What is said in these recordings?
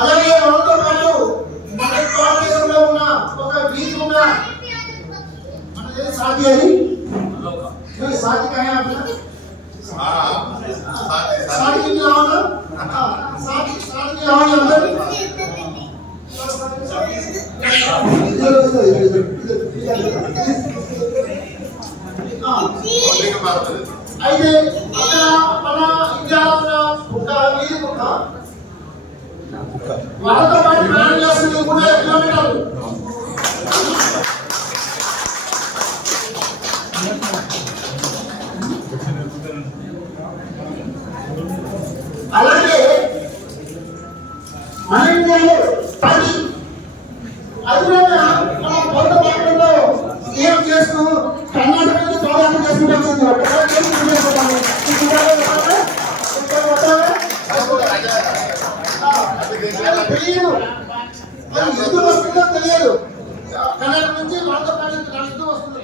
అలాగే మనతో పాటు మన భారతదేశంలో ఉన్న ఒక వీధి ఉన్న మన సాధి అని సాధి కహే आपका साड़ी की लाओ ना साड़ी की लाओ अंदर అయితే అక్కడ మన ఇండియాలో ఒక వీధి ఒక వాళ్ళతో పాటు ప్రయాణం చేస్తుంది 3 కిలోమీటర్లు. అలాగే మన ఇండియాలో 10 అదేవిధంగా మన బౌద్ధ మతంలో ఏం చేస్తూ కర్ణాటక నుంచి పాదయాత్ర చేసుకుంటూ వచ్చింది. తెలియదు ఎందుకు వస్తుందో తెలియదు. కర్ణాటక నుంచి వాళ్ళతో పాటు నడుస్తూ వస్తుంది.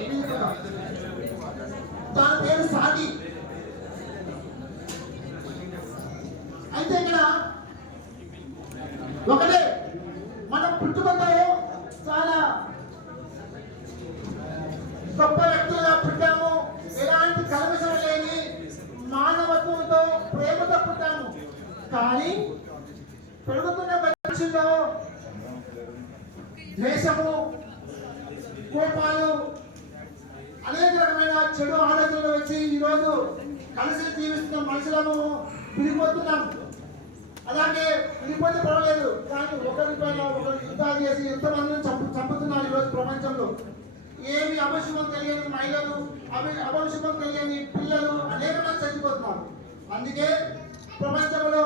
దాని పేరు సాగి. అయితే ఇక్కడ ఒకటే మనం పుట్టుకతో చాలా గొప్ప వ్యక్తులుగా పుట్టాము. ఎలాంటి కల్మషం లేని మానవత్వంతో ప్రేమతో పుట్టాము. కానీ పెరుగుతున్న మనుషుల్లో ద్వేషము, కోపాలు, అనేక రకమైన చెడు ఆలోచనలు వచ్చి ఈరోజు కలిసి జీవిస్తున్న మనుషులను విడిపోతున్నాం. అలాగే విడిపోతే పర్వాలేదు, కానీ ఒకరిపైన ఒకరు యుద్ధాలు చేసి ఎంతమందిని చంపుతున్నారు ఈరోజు ప్రపంచంలో. ఏమి అపశుభం తెలియని మహిళలు, అపశుభం తెలియని పిల్లలు అనేక మంది చచ్చిపోతున్నారు. అందుకే ప్రపంచంలో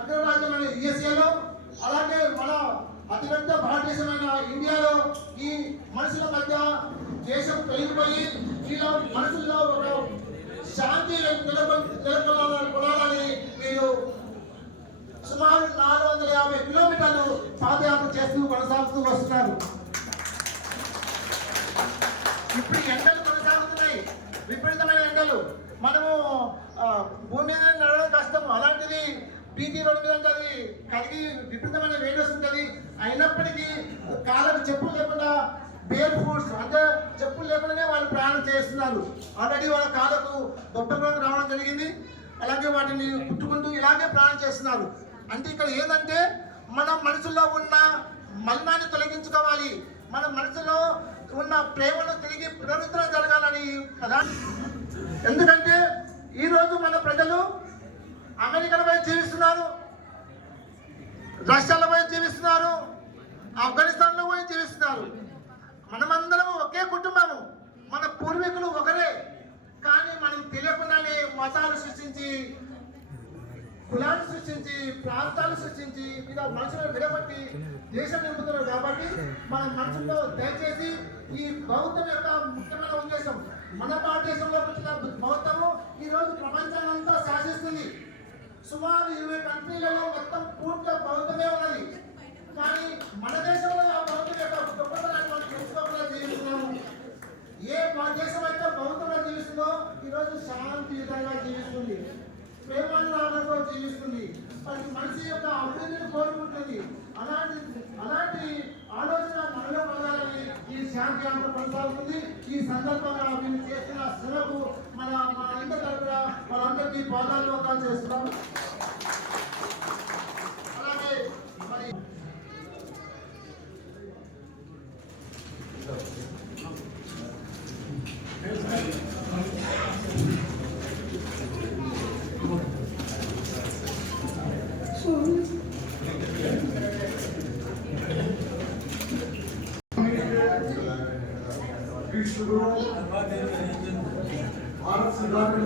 అగ్రరాజ్యమైన యుఎస్ఏలో, అలాగే మన అతిపెద్ద భారతదేశమైన ఇండియాలో ఈ మనుషుల మధ్య దేశం పెరిగిపోయి వీళ్ళ మనుషుల్లో ఒక శాంతి నెలకొల్పాలని వీరు సుమారు 450 కిలోమీటర్లు పాదయాత్ర చేస్తూ కొనసాగుతూ వస్తున్నారు. ఇప్పుడు ఎండలు కొనసాగుతున్నాయి, విపరీతమైన ఎండలు. మనము భూమి మీద నడవడం కష్టము. అలాంటిది బీటీ రోడ్డు మీద ఉంటుంది, కలిగి విపరీతమైన వేడి వస్తుంటుంది. అయినప్పటికీ కాళ్ళకు చెప్పులు లేకుండా బేర్ ఫుడ్స్ అంటే చెప్పులు లేకుండానే వాళ్ళు ప్రయాణం చేస్తున్నారు. ఆల్రెడీ వాళ్ళ కాళ్ళకు బొబ్బలు రావడం జరిగింది. అలాగే వాటిని కుట్టుకుంటూ ఇలాగే ప్రయాణం చేస్తున్నారు. అంటే ఇక్కడ ఏంటంటే మన మనసులో ఉన్న మలినాన్ని తొలగించుకోవాలి, మన మనసులో ఉన్న ప్రేమను తిరిగి పునరుద్ధరణ జరగాలని కదా. ఎందుకంటే ఈరోజు మన ప్రజలు అమెరికాలో పోయి జీవిస్తున్నారు, రష్యాలో పోయి జీవిస్తున్నారు, ఆఫ్ఘనిస్తాన్లో పోయి జీవిస్తున్నారు. మనమందరం ఒకే కుటుంబము, మన పూర్వీకులు ఒకరే. కానీ మనం తెలియకుండానే మతాలు సృష్టించి, కులాలు సృష్టించి, ప్రాంతాలు సృష్టించి మీద మనుషులను విడబట్టి దేశం నింపుతున్నారు. కాబట్టి మన మనసులో దయచేసి ఈ బౌద్ధం యొక్క ముఖ్యమైన ఉద్దేశం, మన భారతదేశంలో పుట్టిన బౌద్ధము ఈరోజు ప్రపంచాన్నంతా శాసిస్తుంది. సుమారు 20 కంట్రీలలో మొత్తం పూర్తిగా బౌద్ధమే ఉన్నది. కానీ మన దేశంలో ఆ బౌద్ధం యొక్క గొప్పతనాన్ని మనం తెలుసుకోకుండా జీవిస్తున్నాము. ఏ దేశం అయితే బౌద్ధంగా జీవిస్తుందో ఈరోజు శాంతియుతంగా జీవిస్తుంది, ప్రేమానురాగంతో జీవిస్తుంది, మనిషి యొక్క అభివృద్ధిని కోరుకుంటుంది. అలాంటి ఆలోచన మనలో కలగాలని ఈ శాంతి యాత్ర కొనసాగుతుంది. ఈ సందర్భంగా మీరు చేసిన శ్రమకు మన ఇంత తరపున వాళ్ళందరికీ పాదాలు చేస్తున్నాం. అలాగే మరి भारत सरकार ने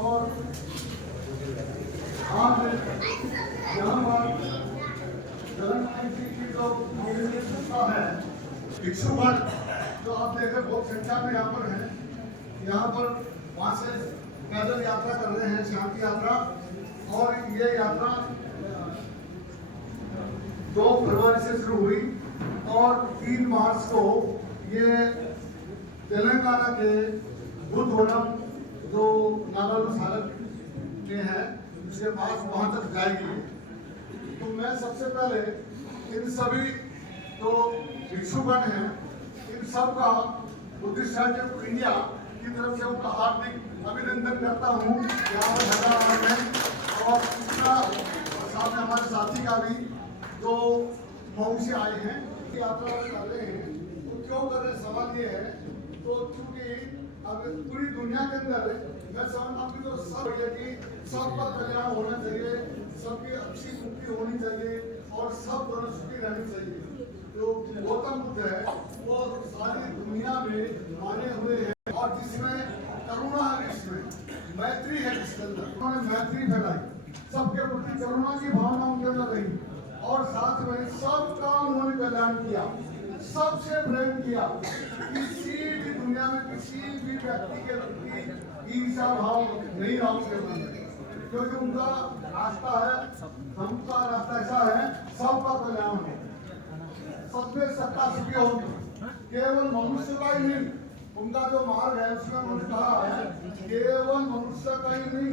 और आज यहाँ पर तेलंगाना की जो संस्था है भिक्षु मठ, जो आप देखें बहुत संख्या में यहाँ पर है। यहाँ पर वहाँ से पैदल यात्रा कर रहे हैं, शांति यात्रा। और ये यात्रा 2 फरवरी से शुरू हुई और 3 मार्च को ये तेलंगाना के बुद्धवनम जो नागालैंड ये बात वहां तक जाएगी। तो मैं सबसे पहले इन सभी जो भिक्षुगण हैं इन सब का बुद्धिस्ट सोसाइटी ऑफ इंडिया की तरफ से उनका हार्दिक अभिनंदन करता हूँ यहाँ पर हैदराबाद में। और दूसरा साथ में हमारे साथी का भी जो मऊ से आए हैं यात्रा कर रहे हैं। तो क्यों कर रहे हैं सवाल ये है तो चूंकि अब पूरी दुनिया के अंदर मैं समझता हूँ कि तो सब है कि सबका कल्याण होना चाहिए, सबकी अच्छी मुक्ति होनी चाहिए और सब दोनों सुखी रहनी चाहिए। जो गौतम बुद्ध है वो सारी दुनिया में माने हुए हैं और जिसमें करुणा है, इसमें मैत्री है, इसके अंदर उन्होंने मैत्री फैलाई, सबके प्रति करुणा की भावना उनके अंदर रही और साथ में सबका उन्होंने कल्याण किया, सबसे प्रेम किया। किसी भी दुनिया में किसी भी व्यक्ति के प्रति ईर्ष्या भाव नहीं रहा उनके मन में, क्योंकि उनका रास्ता है, उनका रास्ता ऐसा है सबका कल्याण हो, सबसे सत्ता सुखी होगी, केवल मनुष्य का ही नहीं। उनका जो मार्ग है उसमें उन्होंने कहा है केवल मनुष्य का ही नहीं